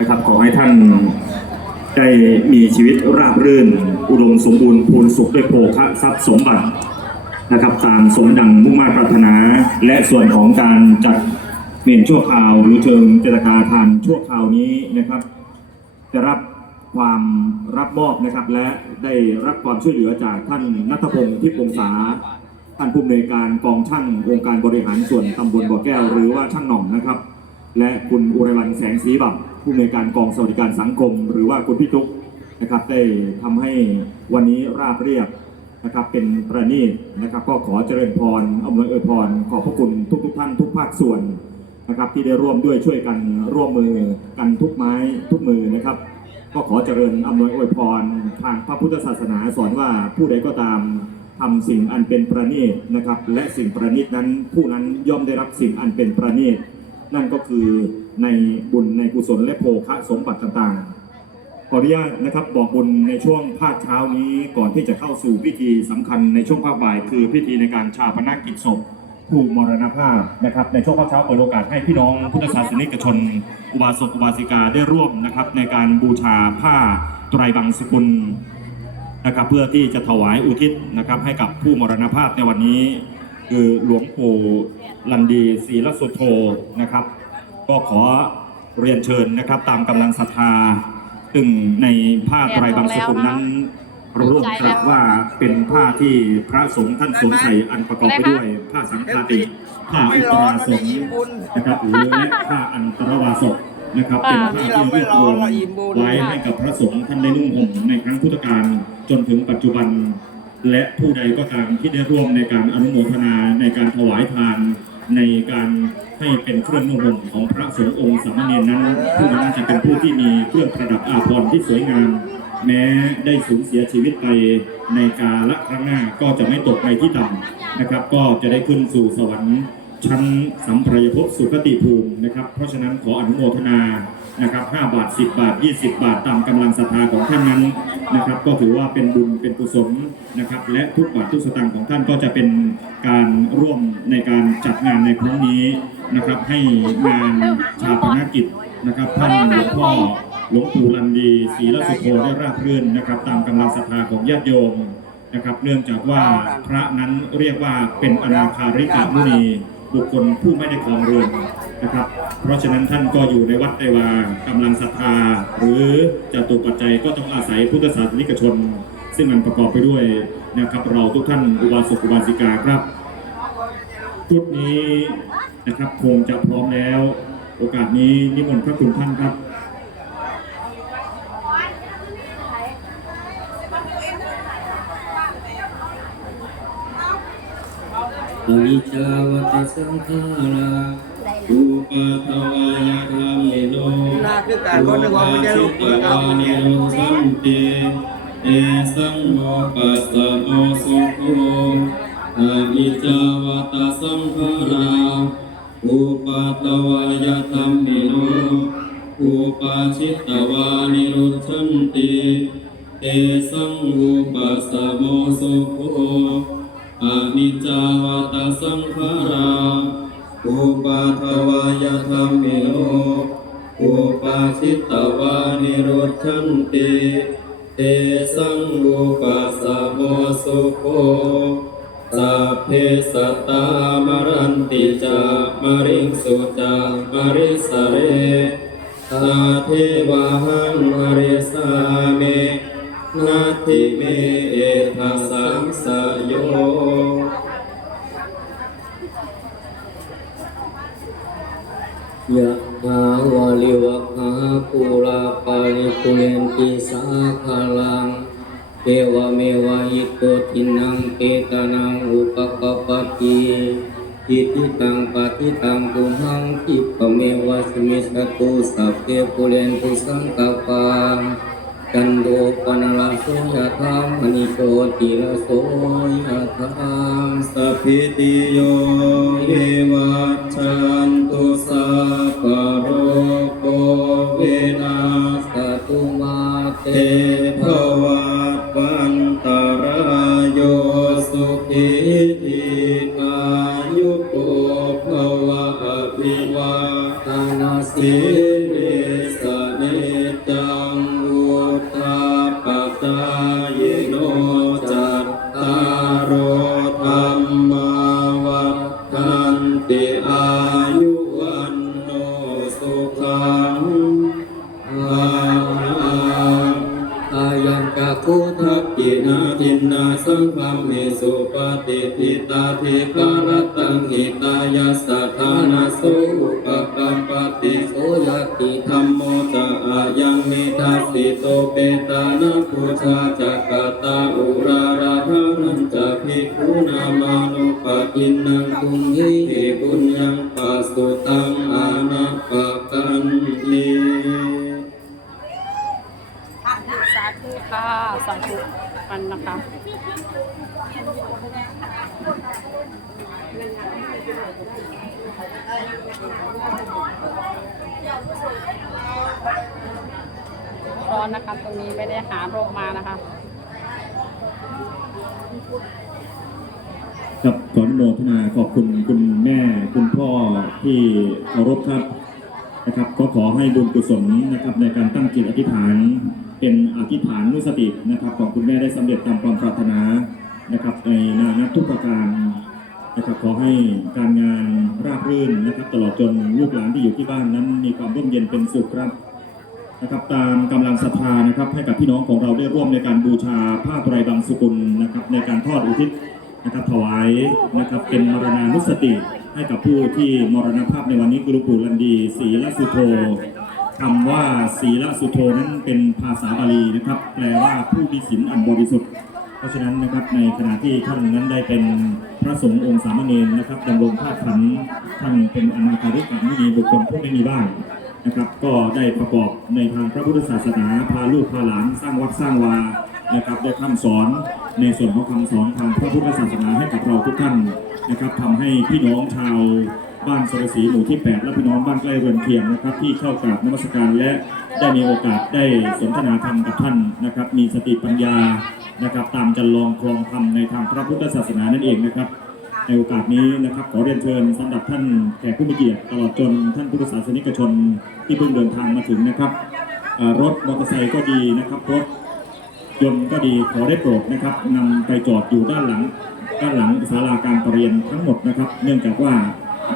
นะครับขอให้ท่านได้มีชีวิตราบรื่น อุดมสมบูรณ์พูนสุขด้วยโภคะทรัพย์สมบัตินะครับ ตามสมดังมุ่งมา่ปรารถนา และส่วนของการจัดเมนชั่วคราวหรือเชิงเจตนาทานชั่วคราวนี้นะครับ จะรับความรับมอบนะครับ และได้รับความช่วยเหลือจากท่านนัทพงศ์ทิพย์วงศาท่านผู้อำนวยการกองช่างองค์การบริหารส่วนตำบลบ่อแก้ว หรือว่าช่างหน่องนะครับ และคุณอุไรวันแสงสีบับ ผู้อำนวยการกองสวัสดิการสังคม หรือว่าคุณพี่ตุ๊กนะครับได้ทำให้วันนี้ราบเรียบนะครับเป็นประณีตนะครับ ก็ขอเจริญพรอำนวยอวยพรขอบพระคุณทุกทุกท่านทุกภาคส่วนนะครับ ที่ได้ร่วมด้วยช่วยกันร่วมมือกันทุกไม้ทุกมือนะครับ ก็ขอเจริญอำนวยอวยพรทางพระพุทธศาสนาสอนว่าผู้ใดก็ตามทำสิ่งอันเป็นประณีตนะครับ และสิ่งประณีตนั้นผู้นั้นย่อมได้รับสิ่งอันเป็นประณีต นั่นก็คือในบุญในกุศลและโภคะสมบัติต่างๆ ขออนุญาตนะครับบอกบุญในช่วงภาคเช้านี้ก่อนที่จะเข้าสู่พิธีสำคัญในช่วงภาคบ่าย คือพิธีในการชาปนกิจศพผู้มรณภาพนะครับในช่วงภาคเช้าเปิดโอกาสให้พี่น้องพุทธศาสนิกชน อุบาสกอุบาสิกาได้ร่วมนะครับในการบูชาผ้าไตรบังสกุลนะครับเพื่อที่จะถวายอุทิศนะครับให้กับผู้มรณภาพในวันนี้ คือหลวงปู่ลันดีศรีรสุโธนะครับ ก็ขอเรียนเชิญนะครับ ตามกำลังศรัทธาซึ่งในผ้าไตรบังสกุลนั้นร่วมตรัสว่าเป็นผ้าที่พระสงฆ์ท่านสวมใส่อันประกอบไปด้วย ผ้าสังฆาติผ้าอุตราสงฆ์นะครับหรือและผ้าอันตรวาสกนะครับเป็นผ้าที่รวบรวมไว้ให้กับพระสงฆ์ท่านได้นุ่งห่มในครั้งพุทธกาลจนถึงปัจจุบัน และผู้ใดก็ตามที่ได้ร่วมในการอนุโมทนาในการถวายทาน ในการให้เป็นเครื่องนุ่งห่มของพระสงฆ์องค์สามเณรนั้นผู้นั้นจะเป็นผู้ที่มีเครื่องประดับอาภรณ์ที่สวยงาม แม้ได้สูญเสียชีวิตไปในกาละครั้งหน้าก็จะไม่ตกไปที่ต่ำนะครับ ก็จะได้ขึ้นสู่สวรรค์ชั้นสัมปรยภพสุคติภูมินะครับ เพราะฉะนั้นขออนุโมทนา นะครับ5บาท 10 บาท 20 บาทตามกำลังศรัทธาของท่านนั้นนะครับ ก็ถือว่าเป็นบุญเป็นกุศลนะครับ และทุกบาททุกสตางค์ของท่านก็จะเป็นการร่วมในการจัดงานในครั้งนี้นะครับ ให้งานชาปนกิจนะครับท่านหลวงพ่อหลวงปู่ลันดีศรีรสุโธได้ราบรื่นนะครับ ตามกำลังศรัทธาของญาติโยมนะครับ เนื่องจากว่าพระนั้นเรียกว่าเป็นอนาคาริกามุนี บุคคลผู้ไม่ได้ครองเรือนนะครับ เพราะฉะนั้นท่านก็อยู่ในวัดไตวากำลังศรัทธา หรือจะตุปัจจัยก็ต้องอาศัยพุทธศาสนิกชน ซึ่งมันประกอบไปด้วยนะครับ เราทุกท่านอุบาสกอุบาสิกาครับชุดนี้นะครับคงจะพร้อมแล้ว โอกาสนี้นิมนต์พระคุณท่านครับ อนิจจาวัตสังขาราอุปาทวายธรรมิโนน่าคือการคนในความเป็นลูกอุปาทิตวานิโรสันติเตสังโมปัสสะโมสุโขอนิจจาวัตสังขาราอุปาทวายธรรมิโนอุปาชิตวานิโรสันติเตสังโมปัสสะโมสุโข อนิจจาวัตสังขาราอุปาทวายธรรมิโนอุปาชิตวานิโรชันติเตสังอุปัสสะโมสุโขสัพเพสัตตามรันติจามริงสุจามริสเรตาเทวาหังอริสาเมนาทิเมเอทัสสังสโย ยะถาวาลิวะหาปุราปาริปุเรนติสาคาลังเอวเมวะอิโตทินังเปตานังอุปกปปติอิติตังปฏิตังตุหังคิปเมวะสมิสตุสัพเพปุเรนตุสังกปากันโดปนลาโสยะธามณิโชติลโสยะธามสัพพิติโยเยวัจจัน เตภวัตวันตรายโยสุขีติอายุโกภวะอภิวาทนาสิ งฆัมมิสุปฏิทิตาเทคารตังหิตายาสัทธานาสุปกัมปติโสยติธรรมโมจะอายังมิทัสสิโตเปตานาภูชาจักกตาอุราราหารันจะภิกขุนามานุปกินนังคุงหิบุญยังปัสสุตังอานาปกันเลสาธุค่ะสาธุ กันนะคะ ร้อนนะคะ ตรงนี้ไม่ได้หาโรคมานะคะครับขออนุโมทนาขอบคุณคุณแม่คุณพ่อที่เคารพครับนะครับ ก็ขอให้บุญกุศลนะครับในการตั้งจิตอธิษฐาน เป็นอธิษฐานนุสตินะครับ ของคุณแม่ได้สำเร็จตามความปรารถนานะครับ ในนานาทุกประการนะครับขอให้การงานราบรื่นนะครับ ตลอดจนลูกหลานที่อยู่ที่บ้านนั้นมีความร่มเย็นเป็นสุขครับนะครับ ตามกำลังศรัทธานะครับ ให้กับพี่น้องของเราได้ร่วมในการบูชาผ้าไตรบางสุกุลนะครับ ในการทอดอุทิศนะครับถวายนะครับเป็นมรณานุสติให้กับผู้ที่มรณภาพในวันนี้กุลุปู่ลันดีศรีละสุโธ คำว่าศีลสุโธนั้นเป็นภาษาบาลีนะครับ แปลว่าผู้มีศีลอันบริสุทธิ์ เพราะฉะนั้นนะครับในขณะที่ท่านนั้นได้เป็นพระสงฆ์องค์สามเณรนะครับดำรงภาคขันธ์ท่านเป็นอนาคาริกาไม่มีบุคคลผู้ไม่มีบ้านนะครับก็ได้ประกอบในทางพระพุทธศาสนาพาลูกพาหลานสร้างวัดสร้างวานะครับได้คำสอนในส่วนของคำสอนทางพระพุทธศาสนาให้กับเราทุกท่านนะครับทำให้พี่น้องชาว บ้านสรศรีหมู่ที่ 8 และพี่น้องบ้านใกล้เรือนเคียงนะครับ ที่เข้ากราบนมัสการและได้มีโอกาสได้สนทนาธรรมกับท่านนะครับ มีสติปัญญานะครับ ตามจันลองครองธรรมในทางพระพุทธศาสนานั่นเองนะครับในโอกาสนี้นะครับขอเรียนเชิญสำหรับท่านแขกผู้มีเกียรติตลอดจนท่านพุทธศาสนิกชนที่เพิ่งเดินทางมาถึงนะครับรถมอเตอร์ไซค์ก็ดีนะครับรถยนต์ก็ดีขอได้โปรดนะครับนำไปจอดอยู่ด้านหลัง ด้านหลังศาลาการประเรียนทั้งหมดนะครับ เนื่องจากว่า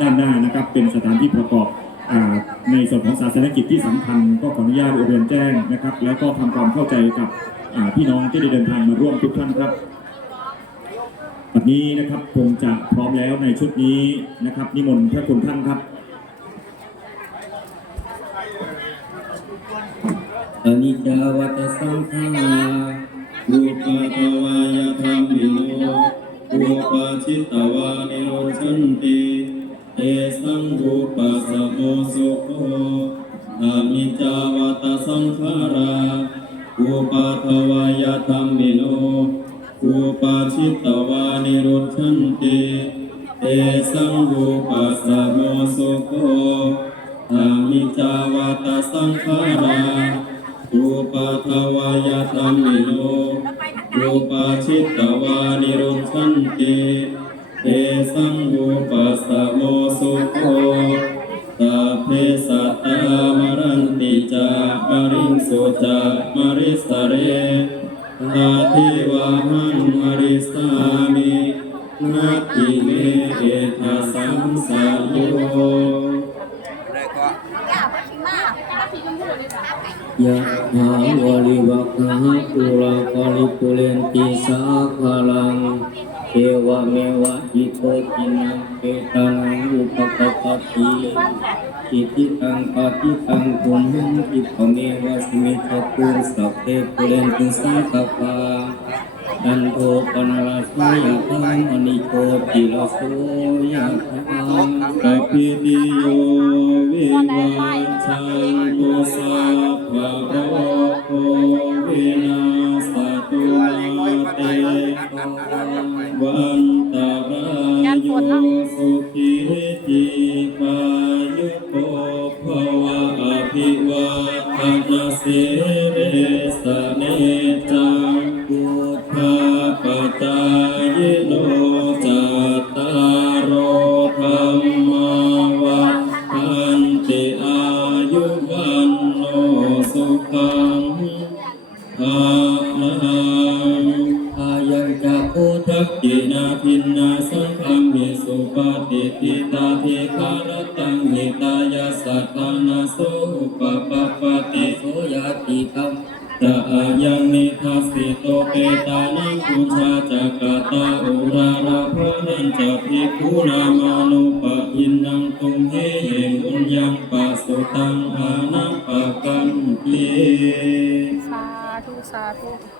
ด้านหน้านะครับ เป็นสถานที่ประกอบอในส่วนของศาสนกิจที่สำคัญก็ขออนุญาตเรียนแจ้งนะครับ แล้วก็ทำความเข้าใจกับพี่น้องที่ได้เดินทางมาร่วมทุกท่านครับวันนี้นะครับคงจะพร้อมแล้วในชุดนี้นะครับ นิมนต์พระคุณท่านครับอนิจจาวัตสังขาราอุปาทวายธรรมิโนอุปาชิตวานิโรชันติ เอสังอุปสสโมสุโขอนิจาวัตสังขาราอุปาทวายธรรมิโนอุปาชิตวานิโรชันติเอสังอุปสสโมสุโขอามิจาวัตสังขาราอุปาทวายธรรมิโนอุปาชิตตวานิรุนชันติ เอสังอุปสสโมสุโขตาเพสัตตามรันติจามาริสุจามาริสเรตาทิวาหังมริสามินาติเมเอทสสังสาโยยะถาวลิวัคหาปุราภริปุเรนติสาคาลัง เอวเมวะอิโตตินังเปตังอุปกปปติอิติตังปะติตังตุมหังอิปเมวะสมิทตุสัพเพปุเรนติสังกปาดันโทปนราสยะธังอนิโกติลโสยะธังสัพพิติโยวิวัชชันตุสัพพะโร เตวันตรายโยสุขิติกายุโกภวะอภิวาทนาสิริส ปปปติโสยติธรรมตะอายังนิทัสสิโตเปตานังปุชาจักตาอุราราภนันจะภิกขุรามานุปะอินนังตุงเฮมุญยังปัสสุตังอานัปปะกันติสาธุสาธุ